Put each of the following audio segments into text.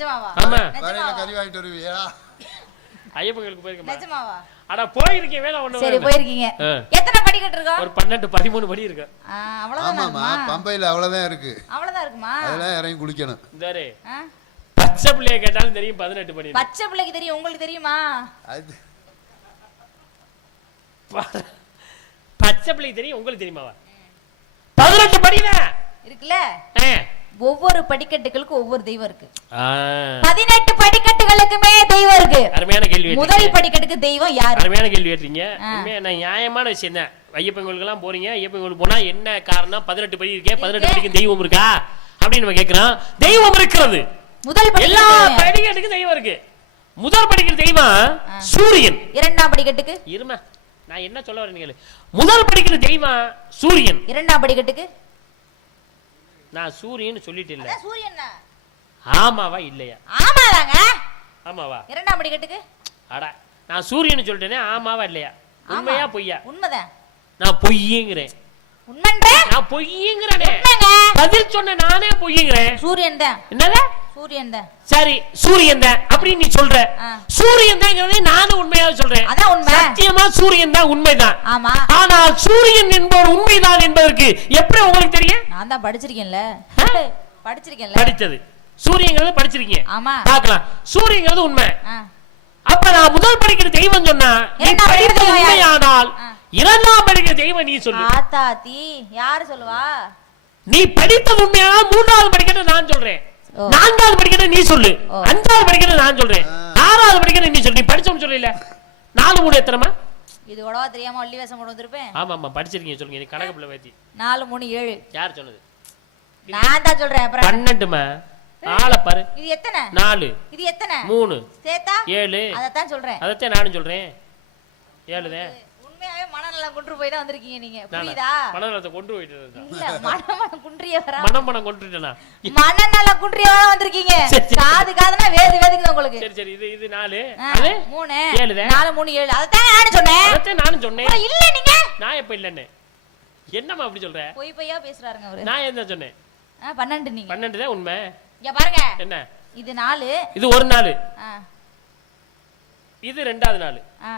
நிஜமாவா? ஆமா. வரையில நிஜமாவா கறி வாங்கிட்டு வருவியா? ஐயப்பன் கோயிலுக்கு போயிருக்கேன் நிஜமாவா? அட போயிருக்கேன் வேலை ஒண்ணு சரி. போயிருக்கீங்க. எத்தனை படிக்கட்டு இருக்கோம் ஒரு பன்னெண்டு பதிமூணு படி இருக்கு. அவ்வளவுதான்? ஆமாமா இருக்குமா பம்பையில அவ்வளவுதான் இருக்கு. அவ்வளவுதான் இருக்குமா? அதெல்லாம் இறங்கி குளிக்கணும். இந்தாரு? பச்சை பிள்ளைய கேட்டாலும் தெரியும் பதினெட்டு படி பச்சை பிள்ளைக்கு தெரியும் உங்களுக்கு தெரியுமா? அது பச்சை பிள்ளைக்கு தெரியும் உங்களுக்கு தெரியுமாவா? பதினெட்டு படிதான் இருக்குல்ல. ஒவ்வொரு படிக்கட்டுகளுக்கும் ஒவ்வொரு தெய்வம் இருக்கு. பதினெட்டு படிக்கட்டுகளுக்குமே தெய்வம் இருக்கு. அருமையான கேள்வி முதல். படிக்கட்டுக்கு தெய்வம் யாரு? அருமையான கேள்வி கேட்டீங்க நியாயமான விஷயம் தான். ஐயப்பன் கோயிலுக்கெல்லாம் போறீங்க. ஐயப்பன் கோயிலுக்கு போனா என்ன காரணம்? பதினெட்டு படி இருக்கே பதினெட்டு. படிக்கும் தெய்வம் இருக்கா? அப்படின்னு நம்ம கேட்கிறோம். தெய்வம் இருக்கிறது. முதல் எல்லா படிக்கட்டு படிக்கட்டுக்கும் தெய்வம் இருக்கு. முதல் படிக்கிற தெய்வம். சூரியன். இரண்டாம் படிக்கட்டுக்கு? இருமா. நான் என்ன சொல்ல வரேன் முதல் படிக்கிற தெய்வம் சூரியன். இரண்டாம் படிக்கட்டுக்கு? நான் சூரியன் சொல்லிட்டு இல்ல சூரியன். ஆமாவா இல்லையா? ஆமாதாங்க. ஆமாவா? இரண்டாம் படிக்கட்டுக்கு அடா நான் சூரியன் சொல்லிட்டேனே ஆமாவா இல்லையா. உண்மையா பொய்யா? உண்மைதான். நான் பொய்யுங்கிறேன். உண்மைன்ற நான் பொய்யுங்கிறனே. பதில் சொன்ன நானே பொய்யுங்கிறேன். சூரியன் தான் என்னது சூரியன் தான். சரி சூரியன் தான். அப்படின்னு நீ சொல்ற. சூரியன் தாங்கிறதே நானும் உண்மையா சொல்றேன். அதான் உண்மை. சத்தியமா சூரியன் தான் உண்மைதான். ஆமா. ஆனால் சூரியன் என்பவர் உண்மைதான் என்பதற்கு எப்படி உங்களுக்கு தெரியும்? நான் தான் படிச்சிருக்கேன்ல? படிச்சிருக்கேன்ல. படிச்சது சூரியங்கிறது படிச்சிருக்கீங்க. ஆமா. பார்க்கலாம். சூரியங்கிறது உண்மை. அப்ப நான் முதல் படிக்கிற தெய்வம் சொன்னா நீ யாரு? உண்மையானால். இரண்டாம் படிக்கிற தெய்வம் நீ சொல்லு. ஆத்தாத்தி. யாரு சொல்லுவா? நீ படித்தது உண்மையானால் மூன்றாவது படிக்கிறது நான் சொல்றேன். நான்காவது படிக்கிறது நீ சொல்லு. அஞ்சாவது படிக்கிறது நான் சொல்றேன். ஆறாவது படிக்கிறது நீ சொல்லு. நீ படிச்சவன் சொல்லல. நாலு மூணு எத்தனைமா இது கூடவா தெரியாம வள்ளி வேஷம் கொண்டு வந்திருப்பேன். ஆமா ஆமா படிச்சிருக்கீங்க சொல்லுங்க. இது கணக்கு பிள்ளை வேத்தி நாலு மூணு ஏழு. யார் சொன்னது? நான் தான் சொல்றேன் அப்புறம் பன்னெண்டுமா ஆளை பாரு. இது எத்தனை? நாலு. இது எத்தனை? மூணு. சேத்தா? ஏழு. அதத்தான் சொல்றேன். அதைத்தான் நானும் சொல்றேன். ஏழுதான் உண்மையாவே மனநலம் குன்று போய் தான் வந்திருக்கீங்க நீங்க? புரியுதா? மனநலத்தை கொண்டு போயிட்டு. இல்ல மனமனம் குன்றியவரா கொண்டுட்டேனா குன்றியவரா வந்திருக்கீங்க. காது காதுனா வேது வேதுக்குது உங்களுக்கு. சரி சரி. இது இது நாலு. ஆ, அது மூணு. ஏழுதான். நாலு மூணு ஏழு. அதத்தான் நானும் சொன்னேன். நானும் இல்ல நீங்க. நான் எப்ப இல்லைன்னு? என்னம்மா அப்படி சொல்ற? பொய் பொய்யா பேசுறாருங்க அவரு. நான் என்ன சொன்னேன்? பன்னெண்டு நீங்க. பன்னெண்டு தான் உண்மை. இங்க பாருங்க. என்ன? இது நாலு. இது ஒரு ஆ, இது ரெண்டாவது நாள் ஆ,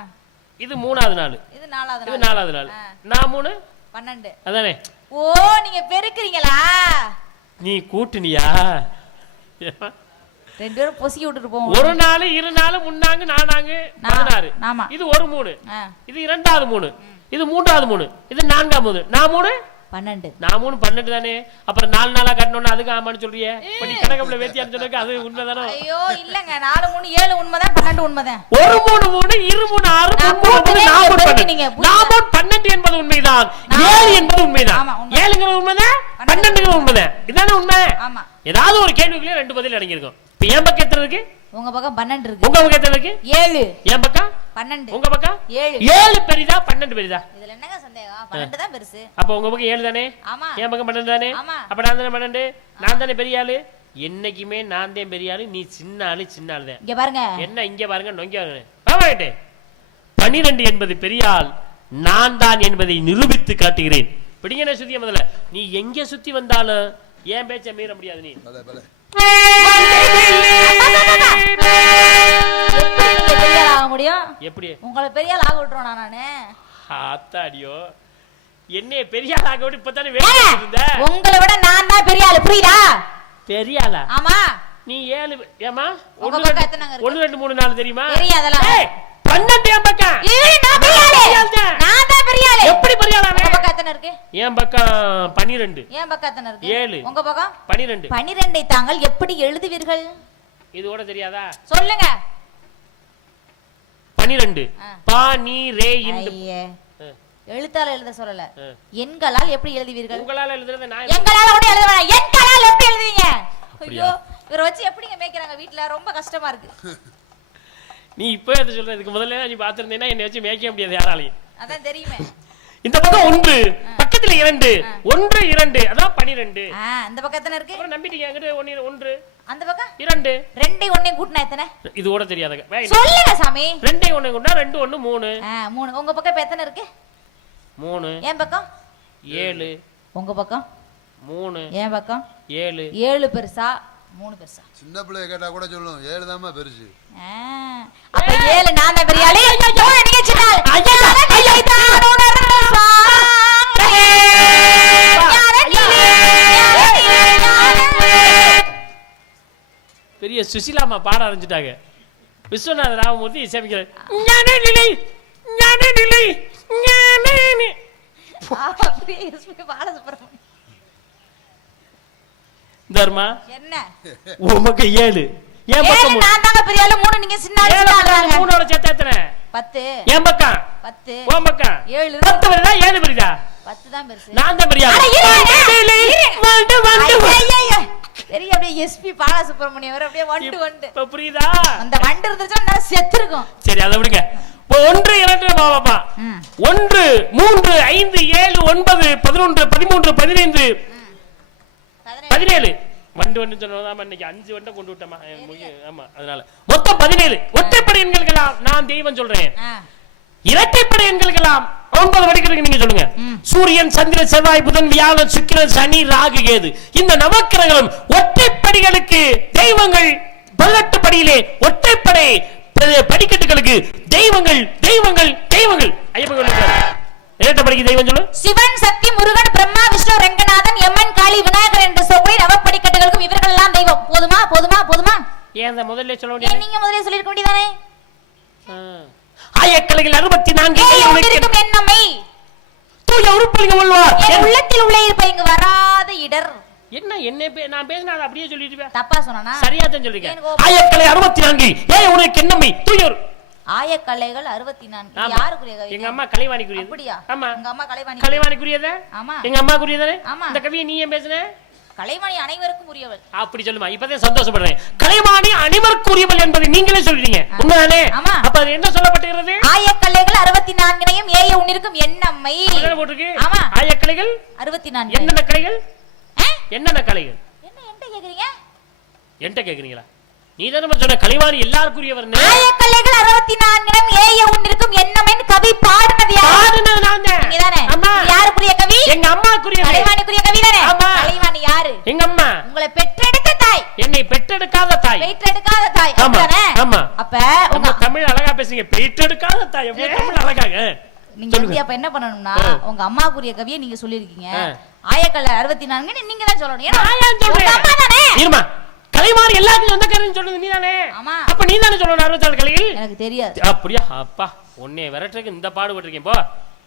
இது மூணாவது நாள். இது நாலாவது இது நாள். நாலாவது நாள். நான் மூணு? பன்னெண்டு. அதானே? ஓ நீங்க பெருக்குறீங்களா? நீ கூட்டுனியா? ரெண்டு பேரும் பொசுக்கி விட்டுட்டு போவோம். ஒரு நாள் இரு நாள் முன்னாங்க நானாங்க நான். பதினாறு. ஆமா. இது ஒரு மூணு. இது இரண்டாவது மூணு. இது மூன்றாவது மூணு. இது நான்காவது மூணு. நான் மூணு? பன்னெண்டு. நான் மூணு பன்னெண்டு தானே? அப்புறம் நாலு நாளா கட்டணும்னு அதுக்கு ஆமான்னு சொல்றியே? இப்ப நீ கணக்குல வேத்தியான்னு சொன்னதுக்கு அது உண்மைதானே? ஐயோ இல்லங்க. நாலு மூணு ஏழு உண்மைதான் பன்னெண்டு உண்மைதான். ஒரு மூணு மூணு இரு மூணு ஆறு நான் மூணு நீங்க பன்னெண்டு. என்பது உண்மைதான். நான் ஏழு என்பது உண்மைதான். ஏழுங்கிறது உண்மைதான் பன்னெண்டு. பன்னெண்டுங்கிறது உண்மைதான். இதானே உண்மை? ஏதாவது ஒரு கேள்விக்குள்ளே ரெண்டு பதில் அடங்கியிருக்கும் இப்ப என் பக்கம் எத்தனை இருக்கு? உங்க பக்கம் பன்னெண்டு இருக்கு. உங்க பக்கம் எத்தனை இருக்கு ஏழு. என் பக்கம்? பன்னெண்டு. உங்க பக்கம்? ஏழு. ஏழு பெரிதா பன்னெண்டு பெரிதா? இதுல என்னங்க சந்தேகம்? பன்னெண்டு தான் பெருசு. அப்ப உங்க பக்கம் ஏழு தானே? ஆமா. என் பக்கம் பன்னெண்டு தானே? ஆமா. அப்ப நான் தானே பன்னெண்டு? நான் தானே பெரிய ஆளு? என்னைக்குமே நான் தான் பெரிய ஆளு நீ சின்ன ஆளு சின்ன ஆளு தான். இங்க பாருங்க. என்ன இங்க பாருங்க நொங்க பாருங்க பனிரெண்டு என்பது பெரியாள் நான் தான் என்பதை நிரூபித்து காட்டுகிறேன். பிடிங்க சுத்திய முதல்ல. நீ எங்க சுத்தி வந்தாலும் என் பேச்ச மீற முடியாது நீ. பெரிய ஆக முடியும் எப்படி உங்களை பெரிய ஆள் ஆக விட்டுருவோம் நானு ஆத்தாடியோ என்னைய பெரிய ஆக விட்டு இப்பதானே வேலை உங்களை விட நான் தான் பெரிய ஆளு புரியுதா? பெரிய ஆளா? ஆமா. நீ ஏழு ஏமா பக்கம் ரெண்டு- மூணு நாலு தெரியுமா. ஏய், பன்னெண்டு என் பக்கம். நான் பெரிய ஆளு. பெரிய ஆள் தான். நான் தான் பெரிய ஆளு. எப்படி பெரிய ஆளா உங்க பக்கம் எத்தனை இருக்கு? என் பக்கம் பனிரெண்டு என் பக்கம் எத்தனை இருக்கு? ஏழு. உங்க பக்கம்? பனிரெண்டு பனிரெண்டை தாங்கள் எப்படி எழுதுவீர்கள்? இது கூட தெரியாதா? சொல்லுங்க. பனிரெண்டு. ஆ. பா நீ ரே எழுத்தால எழுத சொல்லல. எண்களால் எப்படி எழுதுவீர்கள்? உங்களால எழுதுறத நான் எங்களால ஒண்ணு எழுத வேணாம். எண்களால் எப்படி எழுதுவீங்க? ஐயோ இவரை வச்சு எப்படிங்க மேய்க்கிறாங்க வீட்ல ரொம்ப கஷ்டமா இருக்கு. நீ இப்ப எது சொல்ற. இதுக்கு முதல்ல நீ பாத்திருந்தேன்னா என்னை வச்சு மேய்க்க முடியாது யாராலையும். அதான் தெரியுமே. இந்த பக்கம் ஒன்று பக்கத்துல இரண்டு. ஒன்று இரண்டு. அதான் பனிரெண்டு. பக்கம் எத்தனை இருக்கு. அப்புறம் நம்பிட்டீங்க. அங்கிட்டு ஒன்னு ஒன்று. அந்த பக்கம்? இரண்டு. ரெண்டையும் ஒன்னையும் கூட்டினா எத்தனை? இது கூட தெரியாதுங்க. சொல்லுங்க சாமி. ரெண்டையும் ஒண்ணு கொண்டா ரெண்டு ஒண்ணு மூணு. மூணு. உங்க பக்கம் இப்ப எத்தனை இருக்கு? மூணு. என் பக்கம்? ஏழு. உங்க பக்கம்? மூணு. என் பக்கம்? ஏழு. ஏழு பெருசா? மூணு பெருசா? சின்ன பிள்ளைய கேட்டா கூட சொல்லும் ஏழு தாம்மா பெருசு. அப்ப ஏழு நான் தான் பெரிய ஆளு. நீங்க சின்ன பெரிய சுசிலாமா பாட ஆரம்பிச்சிட்டாங்க. விஸ்வநாத ராமமூர்த்தி இசையமைக்கிறார் ஞான நிலை ஞான நிலை ஞான. தர்மா என்ன? உமக்கு ஏழு ஏன் பக்கம்? நான் தாங்க பெரிய ஆளு மூணு நீங்க சின்ன ஆளு. மூணோட சேர்த்து எத்தனை பத்து. என் பக்கம்? பத்து. உன் பக்கம்? ஏழு. பத்து வருதா ஏழு வருதா? பத்து தான் பெருசு. நான் தான் பெரிய. வந்து. பெரிய அப்படியே எஸ்பி வண்டு வண்டு இப்ப புரியுதா? அந்த வண்டு இருந்துச்சுன்னா நல்லா செத்துருக்கும். சரி அதை விடுங்க. ஒன்று இரண்டு. ஒன்று மூன்று ஐந்து ஏழு ஒன்பது பதினொன்று பதிமூன்று பதினைந்து. பதினேழு. வண்டு வண்டு சொன்னதாம இன்னைக்கு அஞ்சு வண்டை கொண்டு விட்டமா ஆமா அதனால. மொத்தம் பதினேழு. ஒற்றைப்படை எண்களுக்கெல்லாம் நான் தெய்வம் சொல்றேன். இரட்டைப்படை எண்களுக்கெல்லாம் ஒன்பது வடிக்கிறதுக்கு நீங்க சொல்லுங்க. சூரியன் சந்திரன் செவ்வாய் புதன் வியாழன் சுக்கிரன் சனி ராகு கேது. இந்த நவக்கிரகங்களும் ஒற்றைப்படிகளுக்கு தெய்வங்கள் பதினெட்டு படியிலே ஒற்றைப்படை படிக்கட்டுகளுக்கு தெய்வங்கள் தெய்வங்கள் தெய்வங்கள். ஐயப்பன் இரட்டைப்படிக்கு தெய்வம் சொல்லு? சிவன் சக்தி முருகன் பிரம்மா விஷ்ணு ரங்கநாதன் எம்மன் காளி விநாயகர் என்ற சொல்லி நவப்படிக்கட்டுகளுக்கும் இவர்கள் எல்லாம் தெய்வம். போதுமா? போதுமா? போதுமா? ஏன் முதல்ல சொல்ல முடியாது நீங்க முதலே சொல்லிருக்க வேண்டியதானே? ஆயக்கலைகள் அறுபத்தி நான்கு என்னம்மை? தூய உறுப்பிலிங்க உள்ளவார் என் உள்ளத்தில் உள்ள இருப்ப இங்கு வராத இடர். என்ன என்ன நான் பேசினா அதை அப்படியே சொல்லிட்டு. தப்பா சொன்னா சரியா தான் கோபம்? ஆயக்கலை அறுபத்தி நான்கு ஏன் உனக்கு என்னம்மை? தூயோர் ஆயக்கலைகள் அறுபத்தி நான்கு. யாருக்குரிய கவி எங்க அம்மா கலைவாணிக்குரியது. அப்படியா? ஆமா. உங்க அம்மா கலைவாணி. கலைவாணிக்குரியதா? ஆமா. எங்க அம்மாக்குரியதானே? ஆமா. இந்த கவியை நீ ஏன் பேசுன? கலைவாணி அனைவருக்கும் உரியவள். அப்படி சொல்லுமா. இப்பதான் சந்தோஷப்படுறேன். கலைவாணி அனைவருக்குரியவள் என்பதை நீங்களே சொல்றீங்க உண்மைதானே? ஆமா. அப்ப அது என்ன சொல்லப்பட்டிருக்கிறது ஆயக்கலைகள் அறுபத்தி நான்கினையும் ஏய உன்னிருக்கும் எண்ணம்மை அப்படிதானே போட்டிருக்கு ஆமா. ஆயக்கலைகள் நான்கு என்னென்ன கலைகள்? என்னென்ன கலைகள்? என்ன என்கிட்ட கேக்குறீங்க? என்கிட்ட கேக்குறீங்களா? நீ தானே சொன்ன கலைவாணி எல்லாருக்குரியவர்னு ஆயக்கலைகள் அறுபத்தி நான்கினம் ஏய உன்னிருக்கும் எண்ணமென் கவி பாடுனது பாடுனது நான் தான். யாருக்குரிய கவி? எங்க அம்மாக்குரியது கலைவாணிக்குரிய கவி தானே. கலைவாணி யாரு? எங்க அம்மா. உங்களை பெற்றெடுத்த தாய். என்னை பெற்றெடுக்காத தாய். பெற்றெடுக்காத தாய். ஆமா, ஆமா. அப்ப உங்க தமிழ் அழகா பேசுங்க பெற்றெடுக்காத தாய். அப்படியே தமிழ் அழகாக? நீங்க. வந்து அப்ப என்ன பண்ணணும்னா. உங்க அம்மாக்குரிய கவியை நீங்க சொல்லிருக்கீங்க. ஆயக்கல்ல அறுபத்தி நான்கு நீங்க தான் சொல்லணும். ஏன்னா ஏன் சொல்றேன்? அம்மா தானே? இருமா எல்லாத்தையும் சொல்றது நீ தானே. அப்ப நீ தானே சொல்லணும் அறுபத்தாறு கலையில்? எனக்கு தெரியாது. அப்படியா அப்பா உன்னை விரட்டுறதுக்கு இந்த பாடுபட்டிருக்கேன். போ.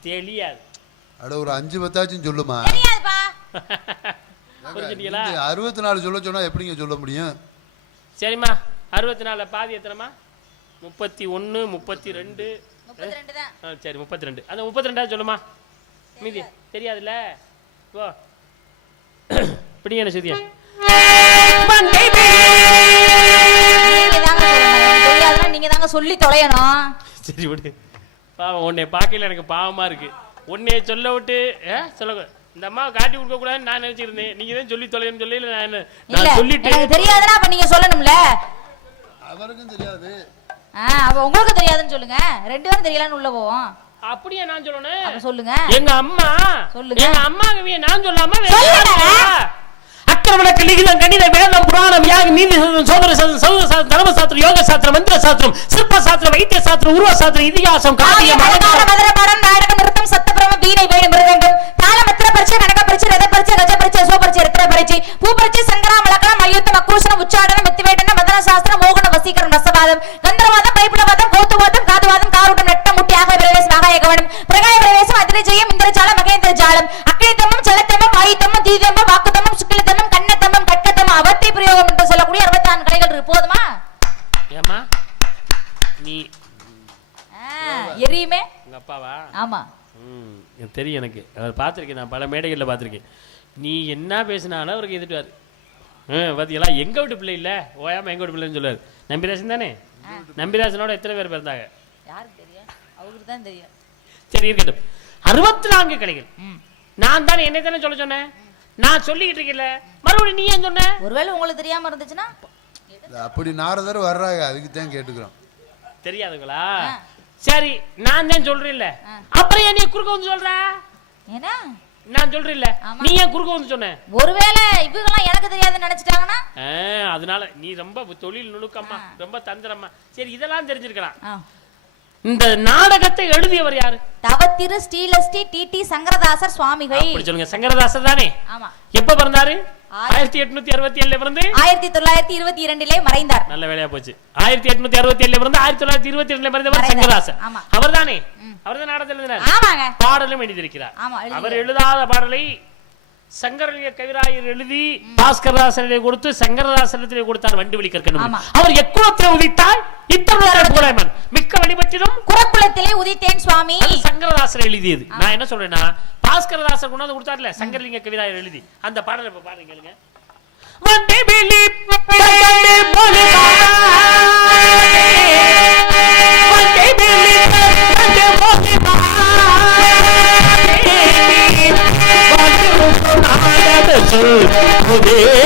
தெரியாது. அட ஒரு அஞ்சு பத்தாச்சும் சொல்லுமா? தெரியாதுப்பா. புரிஞ்சுட்டீங்களா? அறுபத்தி நாலு சொல்ல சொன்னா எப்படிங்க சொல்ல முடியும்? சரிம்மா. அறுபத்தி நாலுல பாதி எத்தனைமா முப்பத்தி ஒண்ணு முப்பத்தி ரெண்டு ஆ, சரி முப்பத்தி ரெண்டு அந்த முப்பத்தி ரெண்டாவது சொல்லுமா? மீதி. தெரியாதுல்ல? ஓ இப்படி என்ன சுதியா நீங்க தாங்க சொல்லி தொலையணும். சரி விடு. பாவம் உன்னை பார்க்கல எனக்கு பாவமா இருக்கு. உன்னைய சொல்ல விட்டு ஏ சொல்ல இந்த அம்மாவை காட்டி கொடுக்க கூடாதுன்னு நான் நினைச்சிருந்தேன். நீங்க தான் சொல்லி தொலைன்னு சொல்லி நான் என்ன- இல்ல நான் சொல்லிட்டு எனக்கு தெரியாதுன்னா அப்ப நீங்க சொல்லணும்ல. அவருக்கும் தெரியாது. அப்ப உங்களுக்கு தெரியாதுன்னு சொல்லுங்க. ரெண்டு பேரும் தெரியலன்னு உள்ள போவோம். அப்படியே நான் சொல்லணும்? சொல்லுங்க. எங்க அம்மா? சொல்லுங்க. எங்க அம்மா கவியை நான் சொல்லாம? அக்கிரமணக்கு லிகிதம் கணித வேதம் புராணம் யாக நீதி சோதர சாஸ்திரம் தர்ம சாஸ்திரம் யோக சாஸ்திரம் மந்திர சாஸ்திரம் சிற்ப சாஸ்திரம் வைத்திய சாஸ்திரம் உருவ சாஸ்திரம் இதிகாசம் காவியம் நாடகம், நிருத்தம், சத்தபிரமம், எனக்கு அவர் பார்த்துருக்கேன் நான் பல மேடைகளில் பார்த்துருக்கேன். நீ என்ன பேசினாலும் அவருக்கு எதிர்த்துவார் ஆ பார்த்தீங்களா எங்க வீட்டு பிள்ளை இல்லை. ஓயாம எங்க வீட்டு பிள்ளைன்னு சொல்லுவார். நம்பிராசன் தானே? நம்பிராசனோட எத்தனை பேர் பிறந்தாங்க? யாருக்கு தெரியும்? அவருக்கு தான் தெரியும். சரி இருக்கட்டும். அறுபத்தி நான்கு கலைகள். நான் தானே என்னை தானே சொல்ல சொன்னேன்? நான் சொல்லிக்கிட்டு இருக்கல மறுபடியும் நீ ஏன் சொன்ன? ஒருவேளை உங்களுக்கு தெரியாம இருந்துச்சுன்னா? அப்படி நாரதர் வர்றாங்க. அதுக்கு தான் கேட்டுக்கிறோம் தெரியாதுங்களா. சரி நான் தான் சொல்றேன்ல. அப்புறம் நீ குறுக்க வந்து சொல்ற? ஏன்னா? நான் சொல்றேன்ல. ஆமா. நீ ஏன் குறுக்க வந்து சொன்ன? ஒருவேளை இவங்கெல்லாம் எனக்கு தெரியாதுன்னு நினைச்சிட்டாங்கன்னா? அதனால நீ ரொம்ப தொழில் நுணுக்கம்மா ரொம்ப தந்திரம்மா. சரி இதெல்லாம் தெரிஞ்சிருக்கலாம். இந்த நாடகத்தை எழுதியவர் யாரு? தவத்திரு ஸ்ரீலஸ்ரீ டி டி சங்கரதாசர் சுவாமிகள். சொல்லுங்க சங்கரதாசர் தானே? ஆமா. எப்ப பிறந்தாரு? ஆயிரத்தி- எட்நூத்தி அறுபத்தி ஏழுல பிறந்து? ஆயிரத்தி தொள்ளாயிரத்தி இருபத்தி இரண்டிலே மறைந்தார். நல்ல வேலையா போச்சு. ஆயிரத்தி எட்நூத்தி அறுபத்தி ஏழுல பிறந்து ஆயிரத்தி தொள்ளாயிரத்தி இருபத்தி ரெண்டுல பிறந்தவர் மறைந்தார். சங்கரதாசர் ஆமா. அவர் தானே அவர் தான் நாடகத்தில் எழுதினார் பாடலும் எழுதியிருக்கிறார். அவர் எழுதாத பாடலை சங்கரலிங்க கவிராயர் எழுதி பாஸ்கரதாசனிலே கொடுத்து சங்கரதாசனத்திலே கொடுத்தார் வண்டி வழி கற்கணும். அவர் எக்குளத்தில் உதித்தால் புலமன் மிக்க வழிபற்றிலும் குரக்குளத்திலே உதித்தேன் சுவாமி. அது சங்கரதாசர் எழுதியது. நான் என்ன சொல்றேன்னா பாஸ்கரதாசர் கொண்டாந்து கொடுத்தார்ல சங்கரலிங்க கவிராயர் எழுதி. அந்த பாடலை பாருங்க கேளுங்க. ಯಾವುದೇ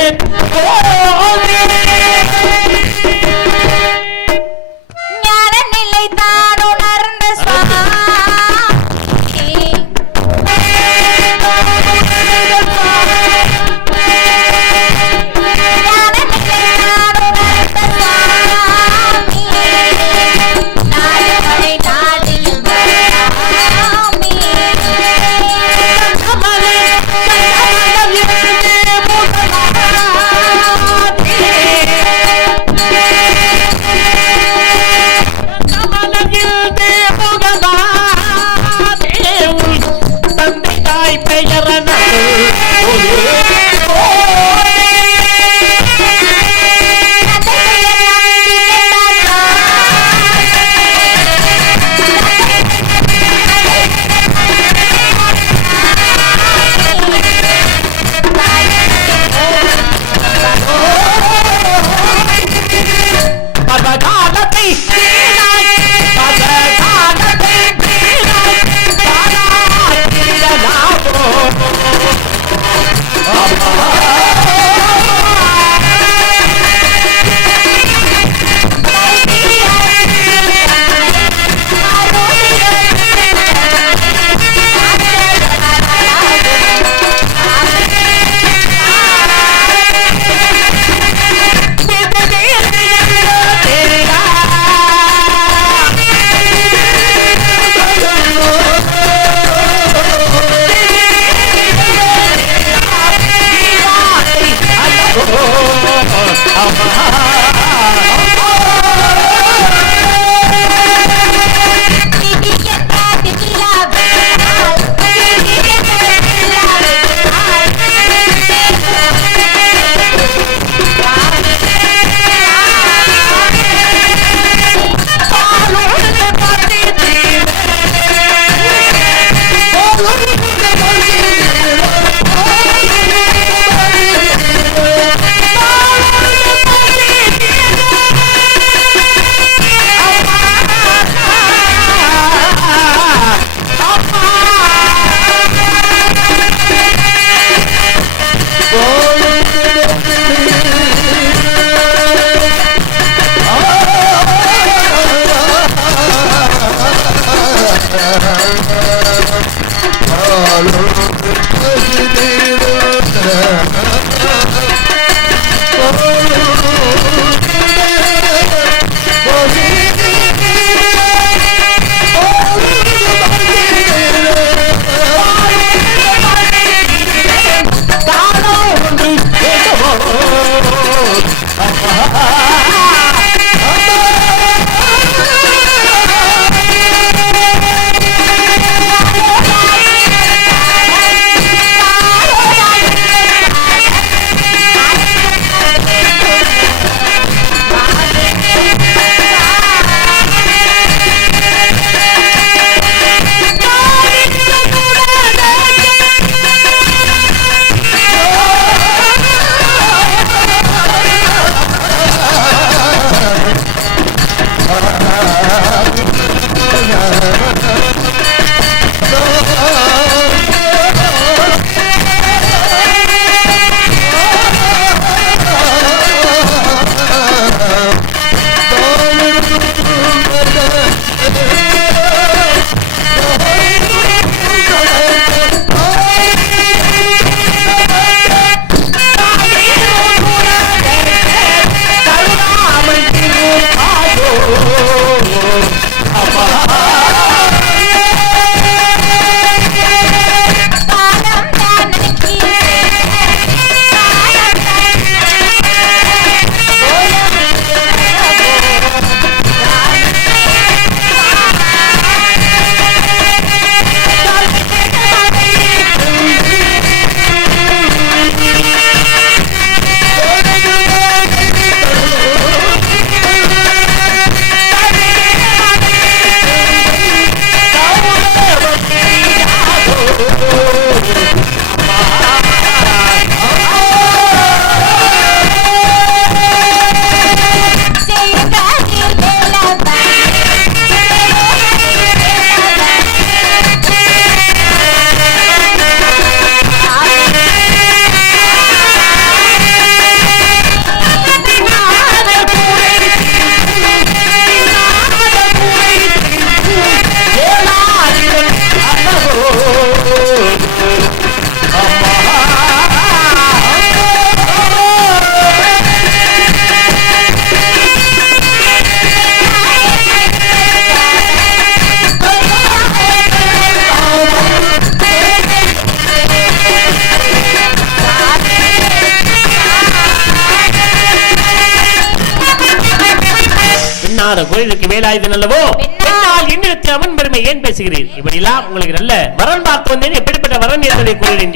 வேலாயுதன் அல்லவோ என்ன? என்னால் என்னிடத்தில் அவன் பெருமை ஏன் பேசுகிறீர்? இப்படிலாம் உங்களுக்கு நல்ல வரன் பார்த்து வந்தேன். எப்படிப்பட்ட வரன் என்பதை கூறுகிறேன்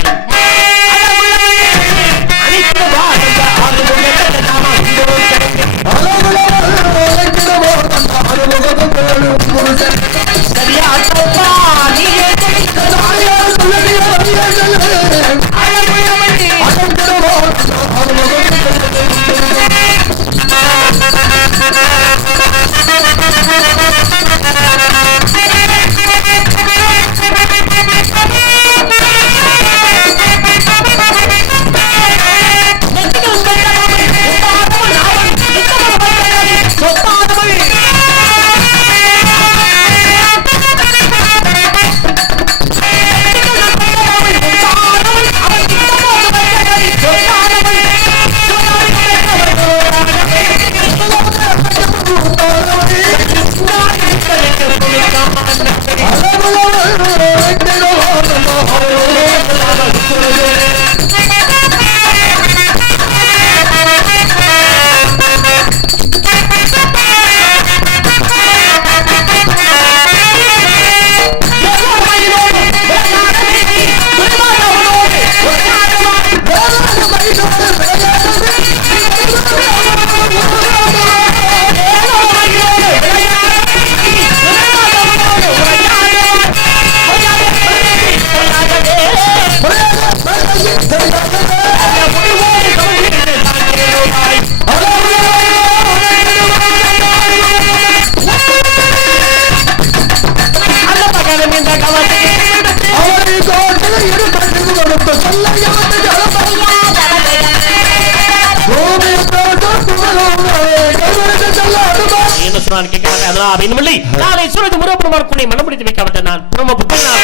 நான் நாளை சூரஜ் முருகப்பெருமான் கூடை மனம் முடித்து வைக்கப்பட்ட நான் பிரம்ம புத்திரனாக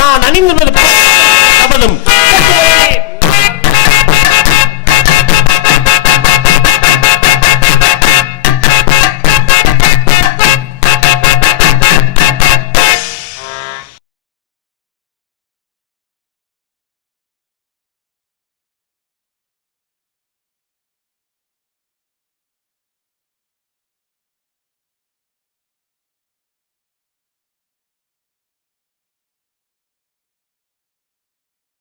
நான் அணிந்துள்ளது சபதம்